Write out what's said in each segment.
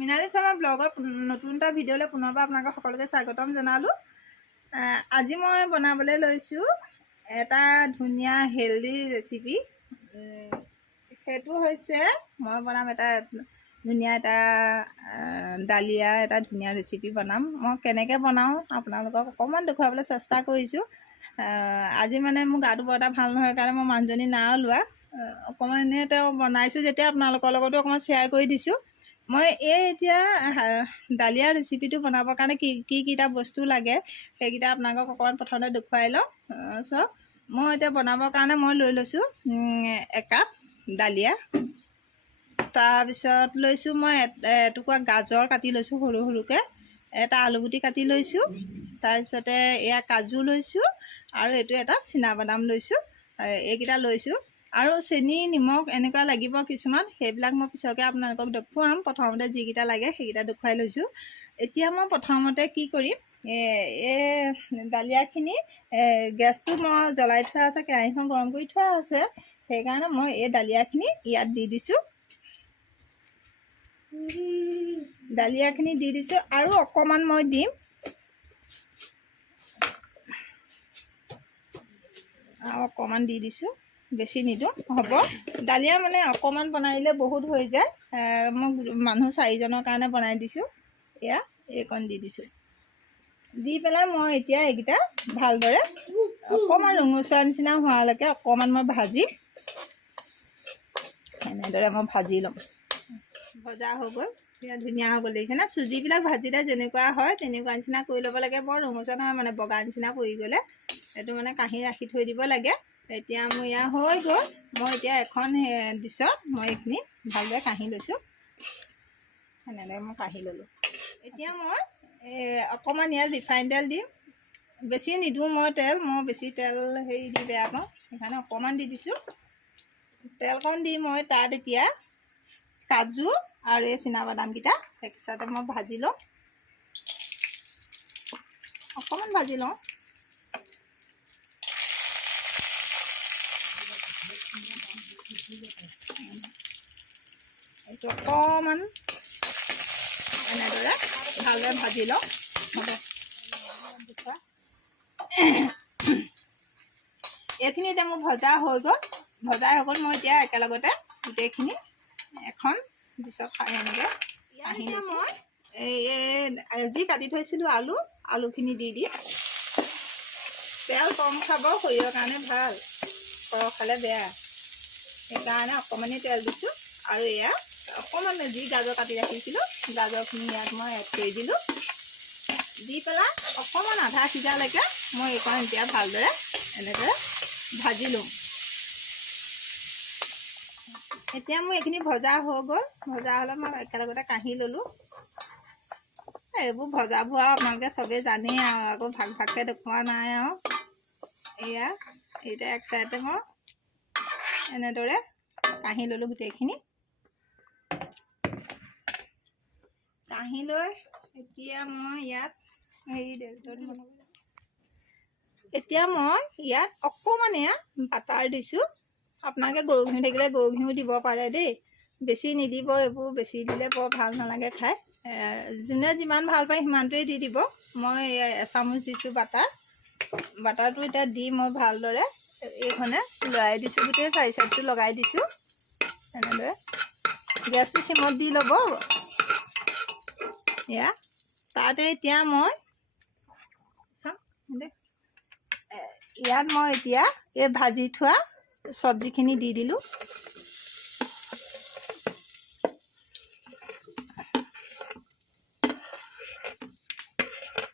মিনালী শৰ্মা ব্লগৰ নতুন এটা ভিডিঅ'লৈ পুনৰবাৰ আপোনালোকক সকলোকে স্বাগতম জনালোঁ। আজি মই বনাবলৈ লৈছোঁ এটা ধুনীয়া হেল্ডি ৰেচিপি। সেইটো হৈছে মই বনাম এটা ধুনীয়া ডালিয়া এটা ধুনীয়া ৰেচিপি বনাম। মই কেনেকৈ বনাওঁ আপোনালোকক অকণমান দেখুৱাবলৈ চেষ্টা কৰিছোঁ। আজি মানে মোৰ গাটো বৰ এটা ভাল নহয় কাৰণে মই মানুহজনী নাই ওলোৱা। অকণমান এনেই তেওঁ বনাইছোঁ যেতিয়া আপোনালোকৰ লগতো অকণমান শ্বেয়াৰ কৰি দিছোঁ। মই এতিয়া ডালিয়া ৰেচিপিটো বনাবৰ কাৰণে কিটা বস্তু লাগে সেইকেইটা আপোনালোকক অকণমান প্ৰথমতে দেখুৱাই লওঁ। চাওক, মই এতিয়া বনাবৰ কাৰণে মই লৈ লৈছোঁ একাপ ডালিয়া। তাৰপিছত লৈছোঁ মই এটুকুৰা গাজৰ কাটি লৈছোঁ সৰু সৰুকৈ, এটা আলুগুটি কাটি লৈছোঁ, তাৰপিছতে এয়া কাজু লৈছোঁ আৰু এইটো এটা চীনাবাদাম লৈছোঁ। এইকেইটা লৈছোঁ আৰু চেনি নিমখ এনেকুৱা লাগিব কিছুমান, সেইবিলাক মই পিছকে আপোনালোকক দেখুৱাম। প্ৰথমতে যিকেইটা লাগে সেইকেইটা দেখুৱাই লৈছোঁ। এতিয়া মই প্ৰথমতে কি কৰিম, এই ডালিয়াখিনি গেছটো মই জ্বলাই থোৱা আছে, কেৰাহীখন গৰম কৰি থোৱা আছে। সেইকাৰণে মই এই ডালিয়াখিনি ইয়াত দি দিছোঁ। ডালিয়াখিনি দি দিছোঁ আৰু অকণমান মই দিম, আৰু অকণমান দি দিছোঁ, বেছি নিদিওঁ হ'ব। ডালিয়া মানে অকণমান বনাই দিলে বহুত হৈ যায়। মই মানুহ 4জনৰ কাৰণে বনাই দিছোঁ। এয়া এইকণ দি দিছোঁ। দি পেলাই মই এতিয়া এইকেইটা ভালদৰে অকণমান ৰঙচুৱা নিচিনা হোৱালৈকে অকণমান মই ভাজিম। এনেদৰে মই ভাজি ল'ম। ভজা হৈ গ'ল, এতিয়া ধুনীয়া হৈ গ'ল, দেখিছেনে? চুজিবিলাক ভাজিলে যেনেকুৱা হয় তেনেকুৱা নিচিনা কৰি ল'ব লাগে। বৰ ৰঙচুৱা নহয় মানে, বগা নিচিনা পৰি গ'লে এইটো মানে কাঢ়ি ৰাখি থৈ দিব লাগে। এতিয়া মোৰ ইয়াৰ হৈ গ'ল। মই এতিয়া এখন ডিছত মই এইখিনি ভালদৰে কাঢ়ি লৈছোঁ। সেনেদৰে মই কাঢ়ি ল'লোঁ। এতিয়া মই অকণমান ইয়াত ৰিফাইন তেল দিম। বেছি নিদিওঁ মই তেল, মই বেছি তেল হেৰি দি বেয়া পাওঁ, সেইকাৰণে অকণমান দি দিছোঁ। তেলকণ দি মই তাত এতিয়া কাজু আৰু এই চীনাবাদামকেইটা একসাথে মই ভাজি লওঁ, অকণমান ভাজি লওঁ। এইটো অকণমান এনেদৰে ভালদৰে ভাজি লওঁ। হ'ব, এইখিনি এতিয়া মোৰ ভজা হৈ গ'ল। মই এতিয়া একেলগতে গোটেইখিনি এখন ডিছত এনেকৈ কাঢ়ি লৈছোঁ। মই যি কাটি থৈছিলোঁ আলুখিনি দি দিম। তেল কম খাব, শৰীৰৰ কাৰণে ভাল, সৰহ খালে বেয়া। সেইকাৰণে অকণমানি তেল দিছোঁ। আৰু এয়া অকণমান যি গাজৰ কাটি ৰাখিছিলোঁ, গাজৰখিনি ইয়াত মই এড কৰি দিলোঁ। দি পেলাই অকণমান আধা সিজালৈকে মই এইকণ এতিয়া ভালদৰে এনেদৰে ভাজি লওঁ। এতিয়া মোৰ এইখিনি ভজা হৈ গ'ল। ভজা হ'লে মই একেলগতে কাঢ়ি ল'লোঁ। এইবোৰ ভজাবোৰ আৰু আপোনালোকে চবেই জানেই আৰু, আকৌ ভাগ ভাগকৈ দেখুওৱা নাই আৰু। এতিয়া এক চাইডে মই এনেদৰে কাঢ়ি ল'লোঁ গোটেইখিনি। কাঢ়ি লৈ এতিয়া মই ইয়াত অকণমান বাটাৰ দিছোঁ। আপোনালোকে গৰু ঘিউ থাকিলে গৰু ঘিউ দিব পাৰে দেই, বেছি নিদিব। এইবোৰ বেছি দিলে বৰ ভাল নালাগে খাই। যোনে যিমান ভাল পায় সিমানটোৱেই দি দিব। মই এচামুচ দিছোঁ বাটাৰটো এতিয়া দি মই ভালদৰে এইখনে লৰাই দিছোঁ। গোটেই 4 চাইডটো লগাই দিছোঁ। এনেদৰে গেছটো চিমত দি ল'ব। তাতে এতিয়া মই ইয়াত মই এতিয়া এই ভাজি থোৱা চব্জিখিনি দি দিলোঁ।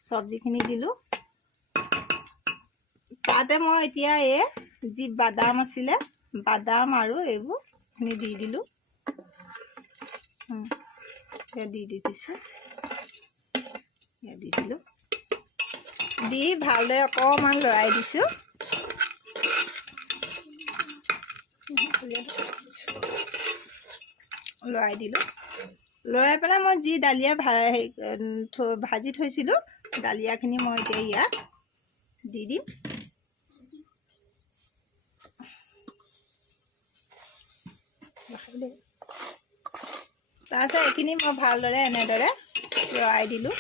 চব্জিখিনি দিলোঁ। তাতে মই এতিয়া যি বাদাম আছিলে, বাদাম আৰু এইবোৰখিনি দি দিলোঁ। দি দিছোঁ, দি দিলোঁ। দি ভালদৰে অকণমান লৰাই দিছোঁ। লৰাই দিলোঁ। লৰাই পেলাই মই যি ডালিয়া ভাজি থৈছিলোঁ, ডালিয়াখিনি মই এতিয়া ইয়াত দি দিম। তাৰপিছত এইখিনি মই ভালদৰে এনেদৰে লৰাই দিলোঁ।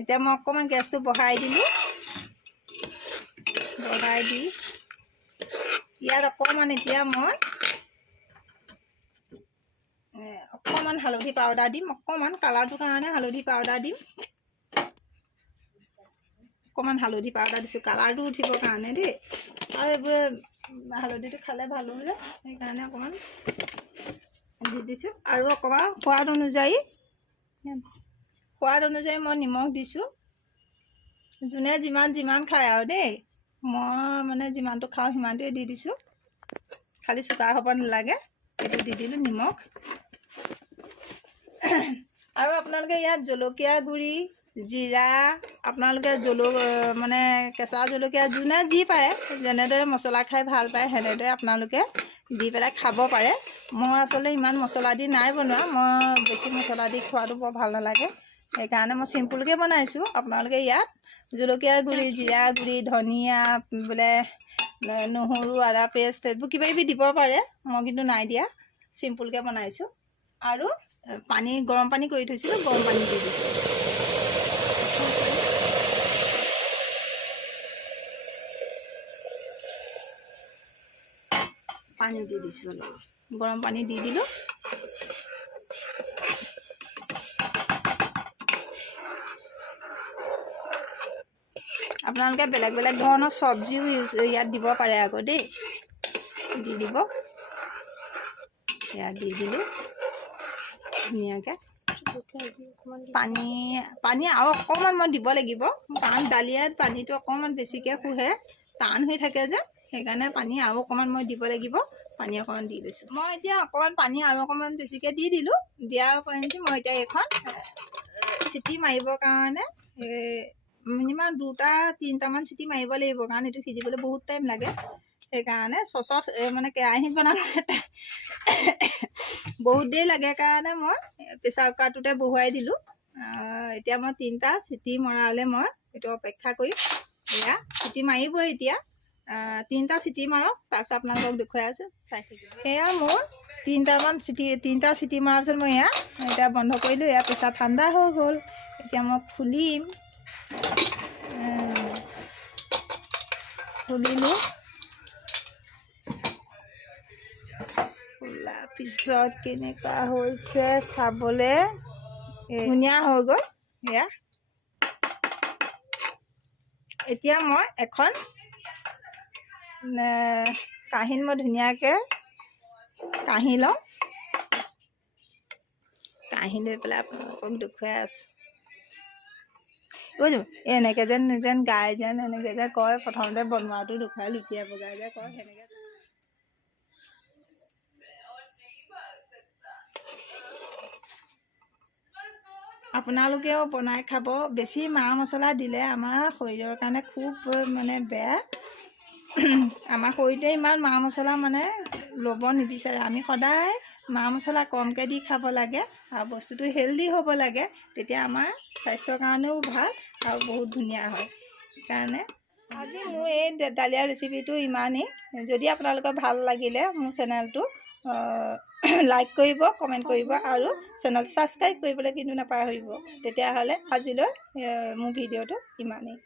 এতিয়া মই অকণমান গেছটো বঢ়াই দিলোঁ। বঢ়াই দি ইয়াত অকণমান এতিয়া মই অকণমান হালধি পাউডাৰ দিম। অকণমান কালাৰটোৰ কাৰণে হালধি পাউডাৰ দিম। অকণমান হালধি পাউডাৰ দিছোঁ কালাৰটো উঠিবৰ কাৰণে দেই। আৰু এইবোৰে হালধিটো খালে ভালো যে, সেইকাৰণে অকণমান দি দিছোঁ। আৰু অকণমান সোৱাদ অনুযায়ী মই নিমখ দিছোঁ। যোনে যিমান খায় আৰু দেই, মই মানে যিমানটো খাওঁ সিমানটোৱে দি দিছোঁ। খালি চোকা হ'ব নালাগে, সেইটো দি দিলোঁ নিমখ। আৰু আপোনালোকে ইয়াত জলকীয়া গুড়ি, জিৰা, আপোনালোকে মানে কেঁচা জলকীয়া যোনে যি পাৰে, যেনেদৰে মছলা খাই ভাল পায় সেনেদৰে আপোনালোকে দি পেলাই খাব পাৰে। মই আচলতে ইমান মছলা দি নাই বনোৱা, মই বেছি মছলা দি খোৱাটো বৰ ভাল নালাগে, সেইকাৰণে মই চিম্পুলকৈ বনাইছোঁ। আপোনালোকে ইয়াত জলকীয়া গুড়ি, জিৰা গুড়ি, ধনিয়া বোলে নহৰু, আদা পেষ্ট এইবোৰ কিবাকিবি দিব পাৰে। মই কিন্তু নাই দিয়া, চিম্পুলকৈ বনাইছোঁ। আৰু গৰম পানী কৰি থৈছিলোঁ, গৰম পানী দি দিছোঁ। পানী দি দিছোঁ, অলপ গৰম পানী দি দিলোঁ। আপোনালোকে বেলেগ বেলেগ ধৰণৰ চব্জিও ইয়াত দিব পাৰে আকৌ দেই, দি দিব। ইয়াত দি দিলোঁ ধুনীয়াকৈ। পানী আৰু অকণমান মই দিব লাগিব, কাৰণ দালিয়াত পানীটো অকণমান বেছিকৈ শুহে, টান হৈ থাকে যে, সেইকাৰণে পানী আৰু অকণমান মই দিব লাগিব। পানী অকণমান দি লৈছোঁ। মই এতিয়া অকণমান পানী আৰু অকণমান বেছিকৈ দি দিলোঁ। দিয়াৰ কাৰণে মই এতিয়া এইখন চিটি মাৰিবৰ কাৰণে মিনিমাম 2-3টামান চিটি মাৰিব লাগিব, কাৰণ এইটো সিজিবলৈ বহুত টাইম লাগে। সেইকাৰণে চচত মানে কেৰাহীত বনালে বহুত দেৰি লাগে কাৰণে মই প্ৰেছাৰ কুকাৰটোতে বহুৱাই দিলোঁ। এতিয়া মই 3টা চিটি মৰালে মই এইটো অপেক্ষা কৰি, এয়া চিটি মাৰিবই এতিয়া। 3টা চিটি মাৰক, তাৰপিছত আপোনালোকক দেখুৱাই আছোঁ, চাই থাকিব। এয়া মোৰ 3টা চিটি মৰাৰ পিছত মই এতিয়া বন্ধ কৰিলোঁ। এয়া প্ৰেছাৰ ঠাণ্ডা হৈ গ'ল। এতিয়া মই খুলিলোঁ। খোলাৰ পিছত কেনেকুৱা হৈছে চাবলৈ ধুনীয়া হৈ গ'ল। এয়া এতিয়া মই এখন কাঁহীত মই ধুনীয়াকৈ কাঁহী লওঁ। কাঁহী লৈ পেলাই আপোনালোকক দেখুৱাই আছোঁ। বুজিছোঁ, এনেকৈ যেন গাই এনেকৈ যে কয়, প্ৰথমতে বনোৱাটো দেখুৱাই লুটিয়াই বগাই যে কয়, সেনেকৈ আপোনালোকেও বনাই খাব। বেছি মা মছলা দিলে আমাৰ শৰীৰৰ কাৰণে খুব মানে বেয়া। আমাৰ শৰীৰটোৱে ইমান মা মছলা মানে ল'ব নিবিচাৰে। আমি সদায় মা মছলা কমকৈ দি খাব লাগে, আৰু বস্তুটো হেল্ডি হ'ব লাগে, তেতিয়া আমাৰ স্বাস্থ্যৰ কাৰণেও ভাল আৰু বহুত ধুনীয়া হয়। সেইকাৰণে আজি মোৰ এই দালিয়া ৰেচিপিটো ইমানেই। যদি আপোনালোকৰ ভাল লাগিলে মোৰ চেনেলটো লাইক কৰিব, কমেণ্ট কৰিব, আৰু চেনেলটো ছাবস্ক্ৰাইব কৰিবলৈ কিন্তু নাপাহৰিব। তেতিয়াহ'লে আজিলৈ মোৰ ভিডিঅ'টো ইমানেই।